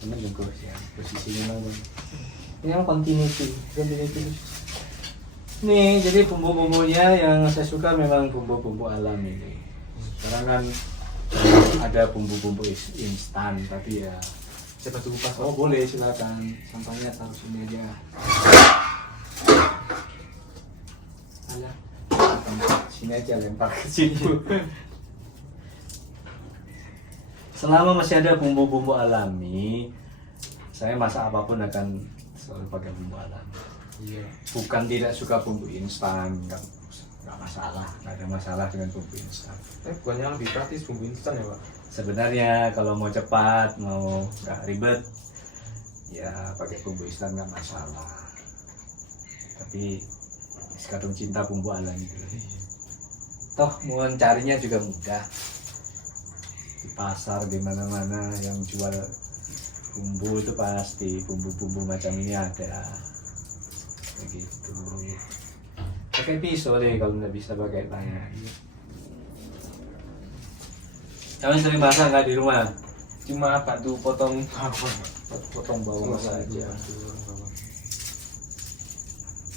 Ini bungkus ya, posisinya memang ini yang continuity. Nih, jadi bumbu-bumbunya yang saya suka memang bumbu-bumbu alam ini. Sekarang kan ada bumbu-bumbu instan, tapi ya Saya bantu kupas. oh boleh silakan. Sampahnya taruh sini aja. Alah, sini aja lempar ke situ. Selama masih ada bumbu-bumbu alami, saya masak apapun akan selalu pakai bumbu alami. Iya. Bukan tidak suka bumbu instan, nggak masalah, nggak ada masalah dengan bumbu instan. Bukannya lebih praktis bumbu instan ya Pak? Sebenarnya kalau mau cepat, mau nggak ribet, ya pakai bumbu instan nggak masalah. Tapi sekadung cinta bumbu alami dulu. Toh mau carinya juga mudah. Di pasar di mana-mana yang jual bumbu itu pasti bumbu-bumbu macam ini ada. Begitu. Pakai pisau deh kalau nggak bisa pakai tangan. Kamu sering masak nggak di rumah? Cuma bantu potong bawang. Potong bawang saja. Bawang.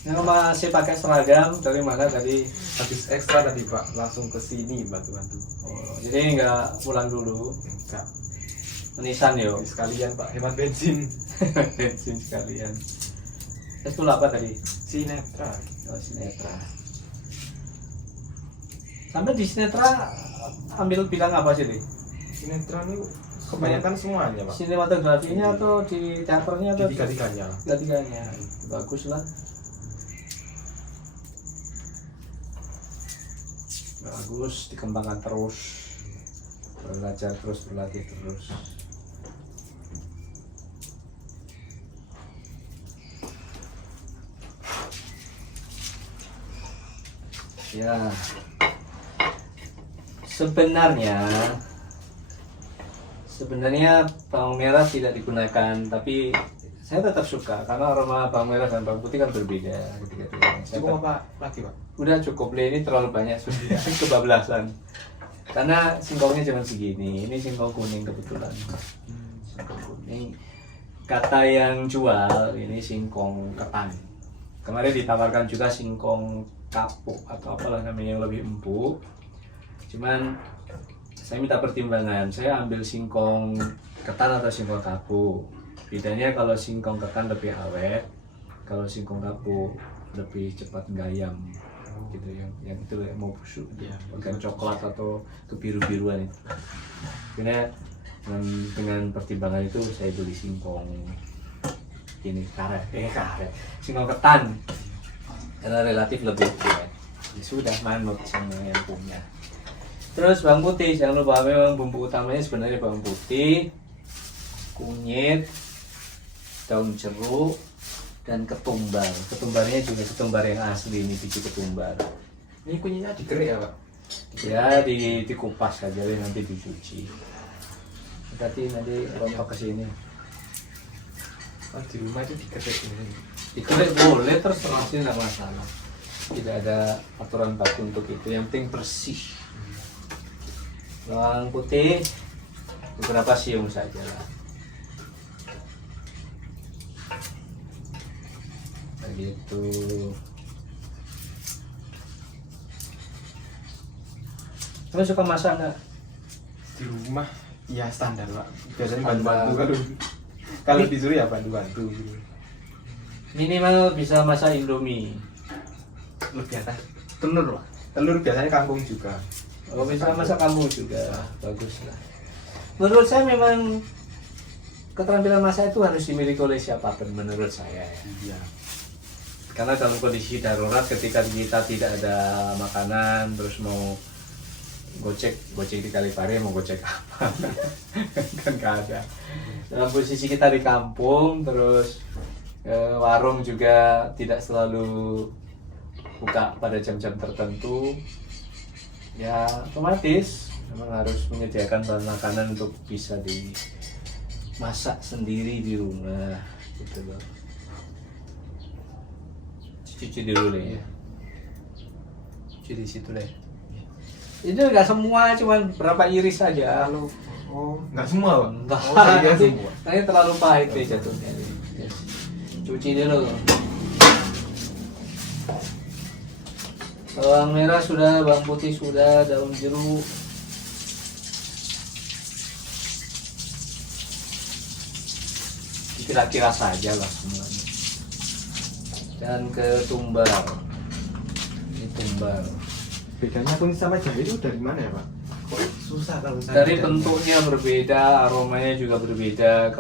Yang masih pakai seragam dari mana tadi? Habis ekstra tadi Pak, langsung ke sini bantu-bantu. Oh, jadi nggak pulang dulu? Enggak. Menisan yo. Sekalian Pak, hemat bensin. Bensin sekalian. Terus itu apa tadi? Sinetron. Oh, sinetron. Sampai di sinetron ambil bidang apa sih nih? Sinetron itu kebanyakan semuanya Pak. Sinematografinya atau di teaternya atau Di tiga-tiganya. tiga-tiganya? Bagus lah. Bagus, dikembangkan terus, belajar terus, berlatih terus. Ya, sebenarnya bawang merah tidak digunakan, tapi saya tetap suka karena aroma bawang merah dan bawang putih kan berbeda. Cukup apa lagi Pak? Udah cukup, ini terlalu banyak sudah kebablasan. Karena singkongnya cuma segini, ini singkong kuning kebetulan. Singkong kuning. Kata yang jual ini singkong ketan. Kemarin ditawarkan juga singkong kapuk atau apalah namanya yang lebih empuk. Cuman saya minta pertimbangan, saya ambil singkong ketan atau singkong kapuk. Bedanya kalau singkong ketan lebih awet, kalau singkong kapuk lebih cepat gayam. Gitu yang itu yang mau busuk, Ya, bukan coklat atau kebiru-biruan itu. Karena dengan pertimbangan itu saya beli singkong ini karet, singkong ketan karena relatif lebih awet. Ya sudah manut sama yang punya. Terus bawang putih, jangan lupa memang bumbu utamanya sebenarnya bawang putih, kunyit, daun jeruk, dan ketumbar. Ketumbarnya juga ketumbar yang asli, ini biji ketumbar. Ini kunyitnya digerik ya Pak? Ya dikupas saja deh, nanti dicuci. Nanti rontok ke sini. Oh, di rumah itu digerik ini. Digerik boleh, terserah sih, nggak masalah. Tidak ada aturan baku untuk itu, yang penting bersih. Bawang putih beberapa siung saja lah. Begitu. Kamu suka masak nggak? Di rumah ya standar Pak. Biasanya Standar. bantu-bantu kalau disuruh ya bantu-bantu. Minimal bisa masak Indomie. Lebih atas. Telur lah. Telur biasanya kangkung juga. Oh, bisa masak kamu juga, bagus lah. Menurut saya memang keterampilan masak itu harus dimiliki oleh siapapun menurut saya ya. Iya. Karena dalam kondisi darurat ketika kita tidak ada makanan terus mau gocek di Kalipari mau gocek apa kan gak ada. Dalam posisi kita di kampung terus warung juga tidak selalu buka pada jam-jam tertentu, ya otomatis memang harus menyediakan bahan makanan untuk bisa dimasak sendiri di rumah gitu loh. Cuci dulu deh ya. Cuci di situ deh. Itu enggak semua, cuman berapa iris saja. Kalau Oh, nggak semua, Pak? Enggak, Oh, saya nanti, semua. nanti terlalu pahit nih jatuhnya. Yes. Cuci dulu. Bawang merah sudah, bawang putih sudah, daun jeruk. Kira-kira saja lah semuanya. Dan ketumbar. Ini tumbar. Bedanya kunyit sama jahe itu dari mana ya, Pak? Kok susah kalau saya Dari bentuknya berbeda, aromanya juga berbeda.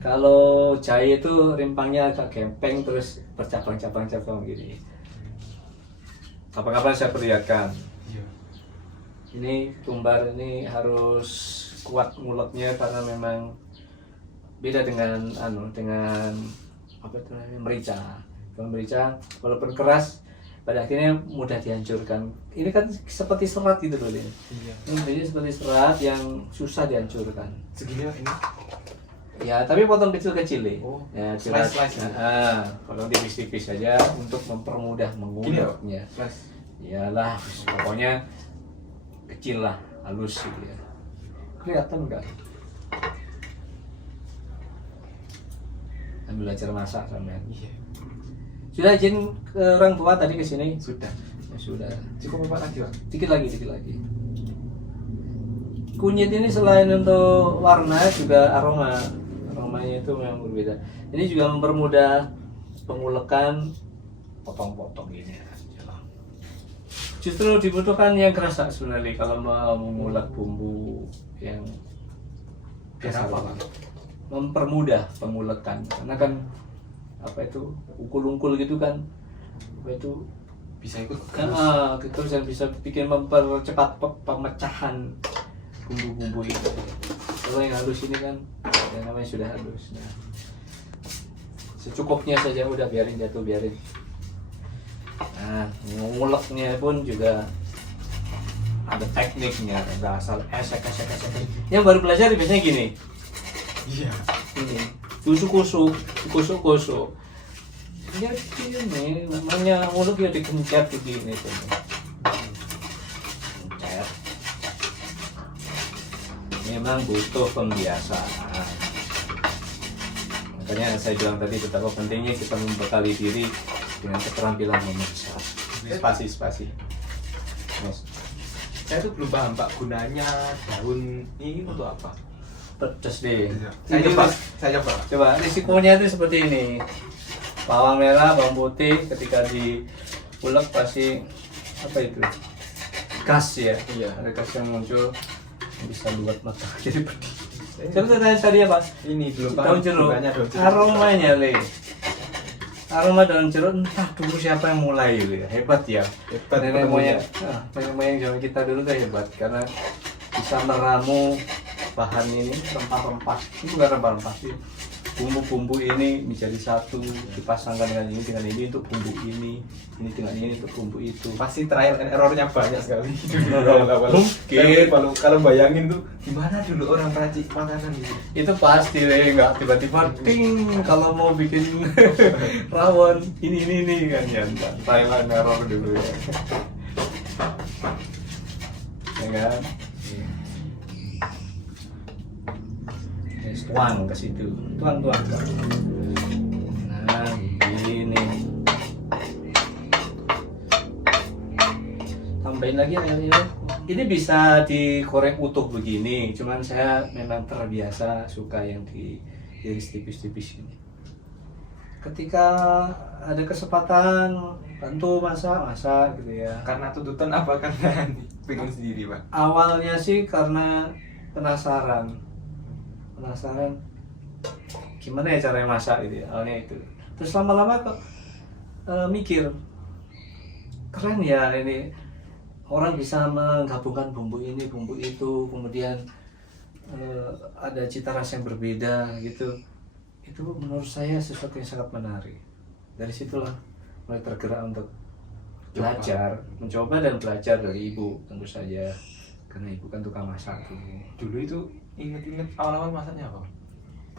Kalau jahe itu rimpangnya agak gempeng terus bercabang-cabang gini. Kapan-kapan saya perlihatkan. Iya. Ini tumbar ini harus kuat nguleknya karena memang beda dengan dengan apa itu namanya merica. Kalau merica walaupun keras pada akhirnya mudah dihancurkan. Ini kan seperti serat gitu loh ini. Iya. Ini seperti serat yang susah dihancurkan. Segini ya ini. Ya, tapi potong kecil-kecil nih. Oh, Ya, slice. potong tipis-tipis saja untuk mempermudah Gini ya, Pak? menguleknya. Slice. Iyalah, pokoknya kecil lah, halus gitu ya. Kelihatan enggak? Ambil belajar masak sampean. Iya. Sudah izin ke orang tua tadi ke sini? Sudah. Ya, sudah. Cukup Pak lagi, Pak? Dikit lagi. Kunyit ini selain untuk warna juga aroma. Aromanya itu memang berbeda. Ini juga mempermudah pengulekan potong-potong ini. Justru dibutuhkan yang kerasa sebenarnya kalau mau mengulek bumbu yang Biar apa, Pak? mempermudah pengulekan karena kan apa itu ungkul-ungkul gitu kan apa itu Bisa ikut kan terus yang bisa bikin mempercepat pemecahan bumbu-bumbu itu. Kalau yang halus ini kan yang namanya sudah halus. Nah, secukupnya saja udah biarin jatuh biarin. Nah, nguleknya pun juga ada tekniknya, ada asal esek. Yang baru belajar biasanya gini, Iya. ini kusuk. Ya ini namanya ngulek ya dikencet begini tuh. Kencet. Memang butuh pembiasaan. Makanya saya bilang tadi betapa pentingnya kita membekali diri dengan keterampilan memasak. Spasi. Mas, Saya tuh belum paham, Pak, gunanya daun ini untuk apa? pedas deh. Saya Ini, coba. Pak. Saya coba. Coba risikonya itu seperti ini. Bawang merah, bawang putih ketika diulek pasti apa itu? Gas ya. Iya. Ada gas yang muncul yang bisa buat mata jadi pedih. Coba tadi apa? Ini belum paham Daun jeruk. gunanya daun jeruk. Aromanya le. Aroma daun jeruk entah dulu siapa yang mulai gitu ya. Hebat ya. Hebat Nenek penemunya. moyang zaman kita dulu tuh hebat karena bisa meramu bahan ini rempah-rempah. Ini bukan rempah-rempah sih. Bumbu-bumbu ini menjadi satu, dipasangkan dengan ini untuk bumbu ini dengan ini untuk bumbu itu. Pasti trial and errornya banyak sekali dulu awal-awal. Mungkin. Kalau bayangin tuh gimana dulu orang peracik makanan itu. Itu pasti deh, nggak tiba-tiba ting kalau mau bikin rawon ini kan ya, trial and error dulu ya. Ya kan? Tuang ke situ, tuang. Nah, ini. Tambahin lagi airnya. Ini bisa digoreng utuh begini, cuman saya memang terbiasa suka yang diiris tipis-tipis ini. Ketika ada kesempatan bantu masak gitu ya. Karena tuntutan apa? Karena bikin sendiri, Pak. Awalnya sih karena penasaran gimana ya caranya masak gitu ya, awalnya itu. Terus lama-lama kok mikir keren ya ini orang bisa menggabungkan bumbu ini bumbu itu kemudian ada cita rasa yang berbeda gitu. Itu menurut saya sesuatu yang sangat menarik. Dari situlah mulai tergerak untuk belajar, mencoba dan belajar dari ibu tentu saja karena ibu kan tukang masak tuh. Dulu itu inget-inget awal-awal masaknya apa?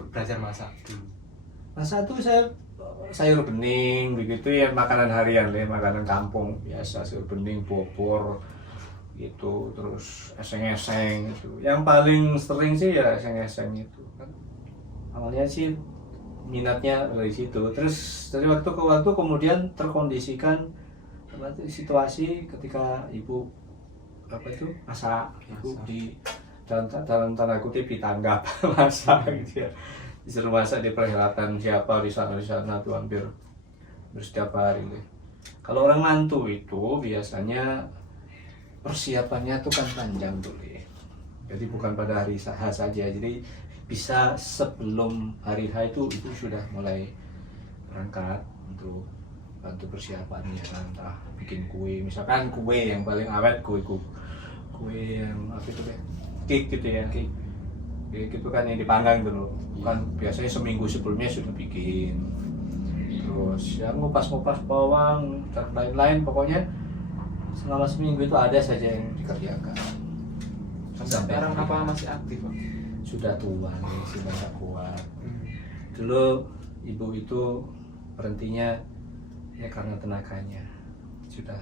Belajar masak dulu. Masak tuh saya sayur bening begitu ya, makanan harian ya, makanan kampung biasa, sayur bening, bobor gitu, terus eseng-eseng gitu. Yang paling sering sih ya eseng-eseng itu kan. Awalnya sih minatnya dari situ, terus dari waktu ke waktu kemudian terkondisikan situasi ketika ibu masak, ibu di dalam tanda kutip ditanggap masak gitu ya, disuruh masak di perhelatan siapa di sana tuh hampir setiap hari deh. Kalau orang mantu itu biasanya persiapannya tuh kan panjang tuh deh. Jadi bukan pada hari H saja, jadi bisa sebelum hari H itu ibu sudah mulai berangkat untuk bantu persiapannya, entah bikin kue, misalkan kue yang paling awet kue yang apa itu deh, cake gitu ya, cake itu kan yang dipanggang dulu, kan biasanya seminggu sebelumnya sudah bikin, terus yang ngupas bawang dan lain-lain, pokoknya selama seminggu itu ada saja yang dikerjakan. Sekarang apa masih aktif, Pak? Sudah tua nih, sudah tak kuat. Dulu ibu itu berhentinya ya karena tenaganya sudah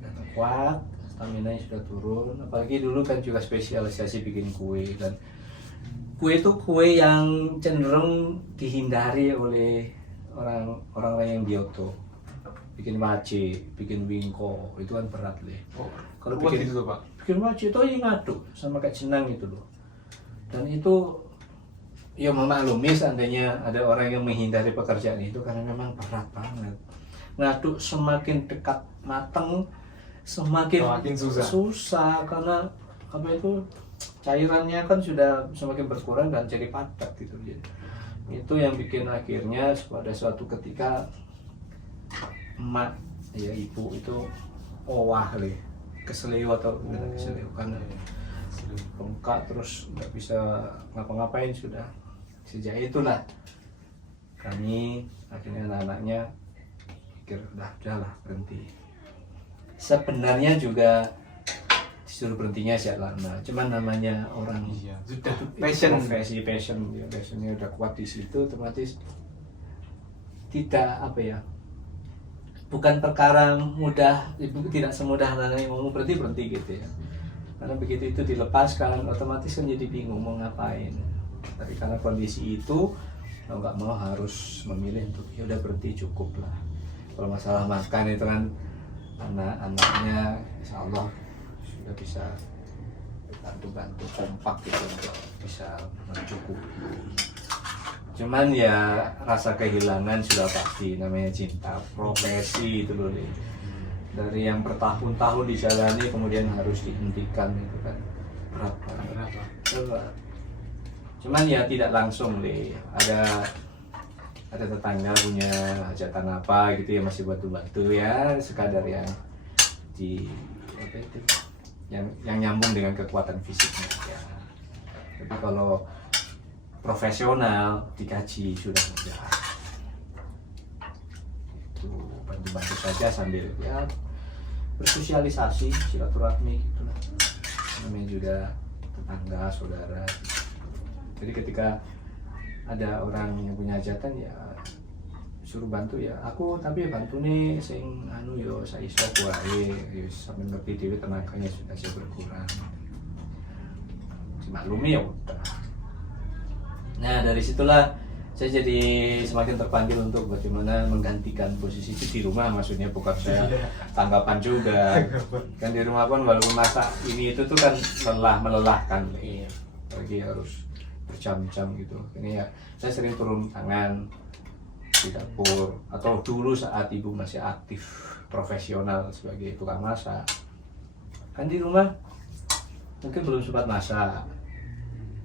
tak kuat, stamina nya sudah turun. Apalagi dulu kan juga spesialisasi bikin kue, dan kue itu kue yang cenderung dihindari oleh orang-orang yang bioto. Bikin maci, bikin wingko itu kan berat deh. Kalau bikin itu, Pak. Bikin maci itu ya ngaduk sama kayak jenang gitu loh. Dan itu ya memaklumi seandainya ada orang yang menghindari pekerjaan itu karena memang berat banget. Ngaduk semakin dekat mateng semakin susah karena apa itu cairannya kan sudah semakin berkurang dan jadi padat gitu. Itu yang bikin akhirnya pada suatu ketika emak ya ibu itu keselio atau keselio karena bengkak terus nggak bisa ngapa-ngapain sudah. Sejak itulah kami akhirnya anak-anaknya pikir udahlah berhenti. Sebenarnya juga disuruh berhentinya sejak lama, cuman namanya orang sudah passionnya udah kuat di situ, otomatis tidak bukan perkara mudah, tidak semudah anak-anak yang ngomong berhenti gitu ya. Karena begitu itu dilepaskan, otomatis kan jadi bingung mau ngapain. Tapi karena kondisi itu, mau nggak mau harus memilih untuk ya udah berhenti cukup lah. Kalau masalah makan itu kan anak-anaknya insya Allah sudah bisa bantu kompak gitu untuk bisa mencukupi. Cuman ya rasa kehilangan sudah pasti, namanya cinta profesi itu loh deh. Dari yang bertahun-tahun dijalani kemudian harus dihentikan itu kan berat banget. Cuman ya tidak langsung deh, ada tetangga punya hajatan apa gitu ya masih bantu-bantu ya, sekadar yang yang nyambung dengan kekuatan fisiknya ya. Tapi kalau profesional digaji sudah enggak, itu bantu-bantu saja sambil ya bersosialisasi, silaturahmi gitu lah, namanya juga tetangga saudara. Jadi ketika ada orang yang punya hajatan ya suruh bantu ya aku, tapi bantu nih sing yo saya iso wae ya sampe ngerti dhewe tenaganya sudah berkurang, dimaklumi ya udah. Nah dari situlah saya jadi semakin terpanggil untuk bagaimana menggantikan posisi itu di rumah, maksudnya bukan saya tanggapan juga kan di rumah pun walaupun masak ini itu tuh kan melelahkan lagi harus berjam-jam gitu. Ini ya saya sering turun tangan di dapur, atau dulu saat ibu masih aktif profesional sebagai tukang masak kan di rumah mungkin belum sempat masak,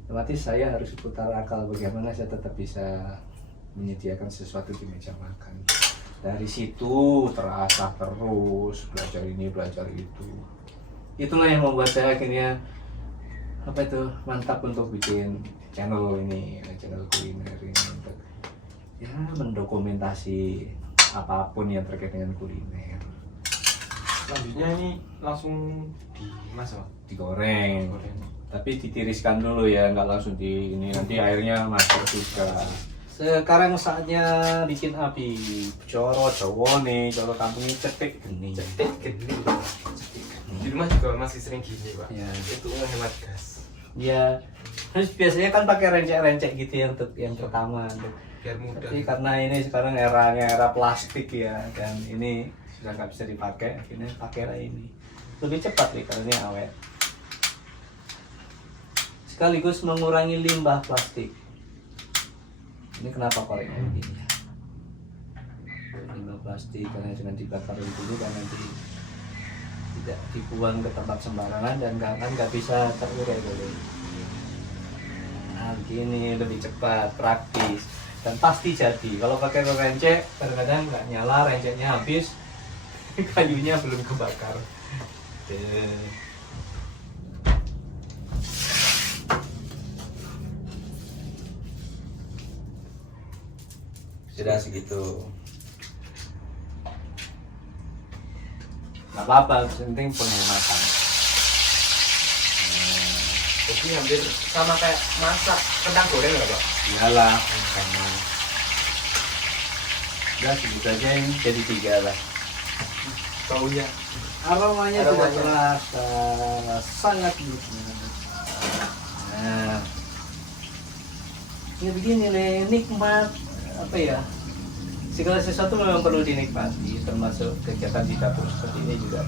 otomatis saya harus putar akal bagaimana saya tetap bisa menyediakan sesuatu di meja makan. Dari situ terasa terus belajar ini belajar itu, itulah yang membuat saya akhirnya mantap untuk bikin channel kuliner ini, untuk ya mendokumentasi apapun yang terkait dengan kuliner. Selanjutnya ini langsung dimasak, digoreng. Tapi ditiriskan dulu ya, nggak langsung di ini, nanti airnya masuk juga. Sekarang saatnya bikin api. Coro Jawa nih, coro kampungnya cetek geni. Di rumah juga masih sering gini pak. Ya. Itu menghemat gas. Ya, terus biasanya kan pakai rencek-rencek gitu ya untuk yang pertama. Biar mudah. Tapi karena ini sekarang era plastik ya, dan ini sudah nggak bisa dipakai, akhirnya pakailah ini. Lebih cepat nih karena ini awet. Sekaligus mengurangi limbah plastik. Ini kenapa koreknya begini ya? Limbah plastik karena dengan dibakar dulu kan nanti tidak dibuang ke tempat sembarangan dan nggak bisa terurai dulu. Nah begini lebih cepat, praktis dan pasti jadi. Kalau pakai rencek kadang-kadang nggak nyala, renceknya habis, kayunya belum kebakar. Sudah segitu. Nggak apa-apa, penting penghematan. Jadi hampir sama kayak masak kentang goreng nggak pak? Iyalah, sama. Udah sebut aja ini jadi 3 lah. Baunya. Aromanya sudah Aromanya. terasa sangat nikmat. Nah, ya begini nih, nikmat apa ya? Segala sesuatu memang perlu dinikmati, termasuk kegiatan di dapur seperti ini juga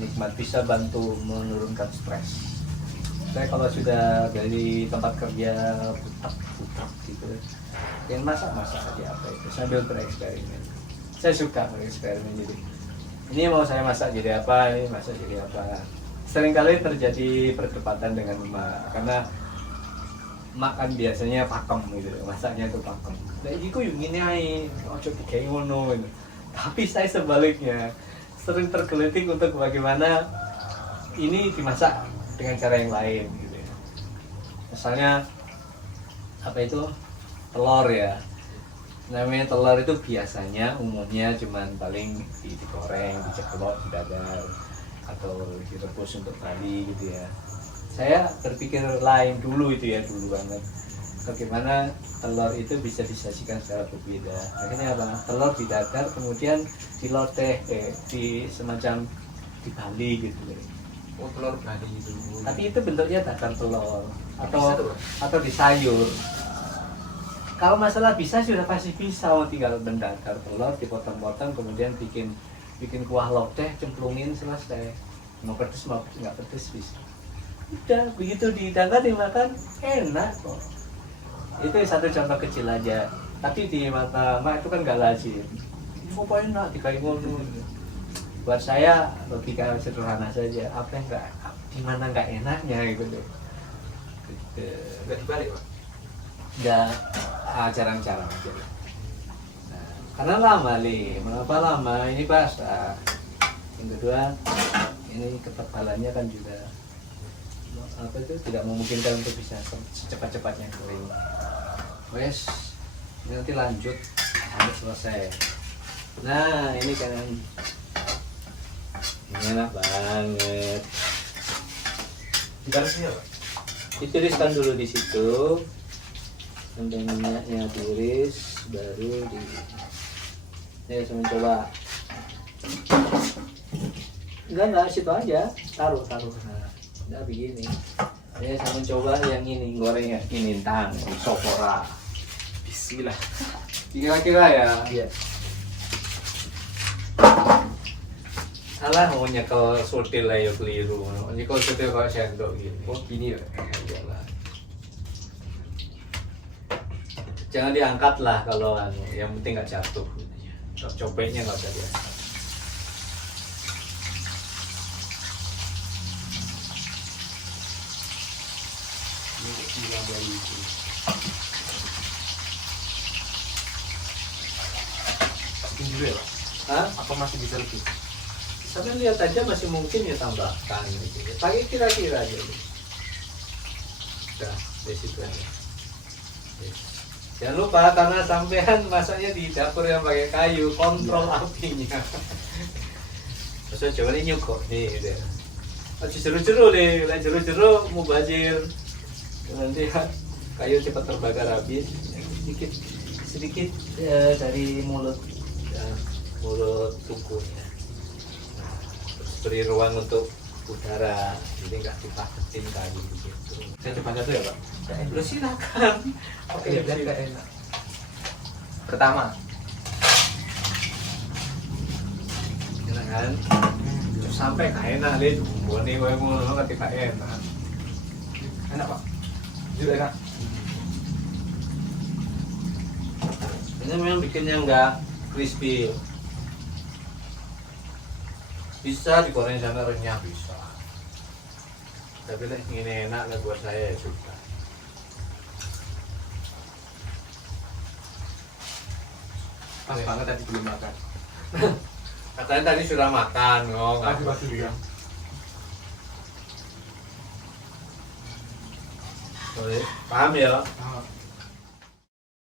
nikmat, bisa bantu menurunkan stres. Saya kalau sudah dari tempat kerja putar gitu, yang masak aja apa itu sambil bereksperimen. Saya suka bereksperimen jadi. Ini mau saya masak jadi apa, ini masak jadi apa. Seringkali terjadi perdebatan dengan emak karena emak kan biasanya pakem gitu, masaknya itu pakem. Nah, ini kok yang ini aja, ojo kayak ngono. Tapi saya sebaliknya sering tergelitik untuk bagaimana ini dimasak dengan cara yang lain gitu ya. Misalnya apa itu telur ya. Namanya telur itu biasanya umumnya cuman paling digoreng, diceplok, didadar atau direbus untuk kali gitu ya. Saya berpikir lain dulu itu ya, dulu banget. Bagaimana telur itu bisa disajikan secara berbeda. Akhirnya apa? Telur didadar kemudian diloteh di semacam dibali gitu. Oh telur Bali itu. Tapi itu bentuknya dadar telur Bisa tuh, Pak? atau di sayur. Kalau masalah bisa sudah pasti bisa, tinggal mendadar telur dipotong-potong kemudian bikin kuah lodeh, cemplungin, selesai. Mau pedes mau nggak pedes bisa. Udah begitu didangkat dimakan enak kok. Itu satu contoh kecil aja. Tapi di mata mak itu kan gak lazim. Kok enak dikain ngono. Buat saya logika sederhana saja. Apa yang nggak, di mana nggak enaknya gitu. Nggak dibalik pak? Nggak, jarang-jarang aja. Nah, karena lama nih. Mengapa lama? Ini basah. Yang kedua, ini ketebalannya kan juga apa itu tidak memungkinkan untuk bisa secepat-cepatnya kering. Wes, ini nanti lanjut sampai selesai. Nah, ini kan ini enak banget. Dibalik ya pak? Ditiriskan dulu di situ sampai minyaknya tiris, baru di. Ya, saya mencoba. Enggak, situ aja. Taruh. Nah, begini. Ya, saya mencoba yang ini, goreng yang ini, tang, sopora. Bismillah. Kira-kira ya. Iya. Alah, mau nyekel sortil lah ya keliru. Nyekel sortil kalau sendok gini. Oh gini ya? Iyalah. Jangan diangkat lah kalau yang penting nggak jatuh. Copeknya nggak usah diangkat. Bikin dulu ya pak? Hah? Apa masih bisa lebih? Sampai lihat aja masih mungkin ya tambahkan gitu. Pakai kira-kira aja. Udah, di situ aja. Yes. Jangan lupa karena sampean masaknya di dapur yang pakai kayu, kontrol apinya. Terus coba ini nyukok nih gitu. Aja jeru-jeru nih, lah jeru-jeru mau bajir. Nanti kayu cepat terbakar habis. Sedikit dari mulut tungkunya. Terus beri ruang untuk udara, jadi nggak dipaketin kayu gitu. Saya coba satu ya Pak. Lu silakan. Oke, biar nggak enak. Pertama, Enak kan? Sampai gak enak deh, buane kowe ngono ketika enak. enak Pak. Jujur enak. Ini memang bikinnya nggak crispy. Bisa digoreng sampai renyah bisa. Tapi ini enak lah buat saya ya suka. Pas banget tadi belum makan. Katanya tadi sudah makan, ngomong. Pagi ya. Paham ya? Ah,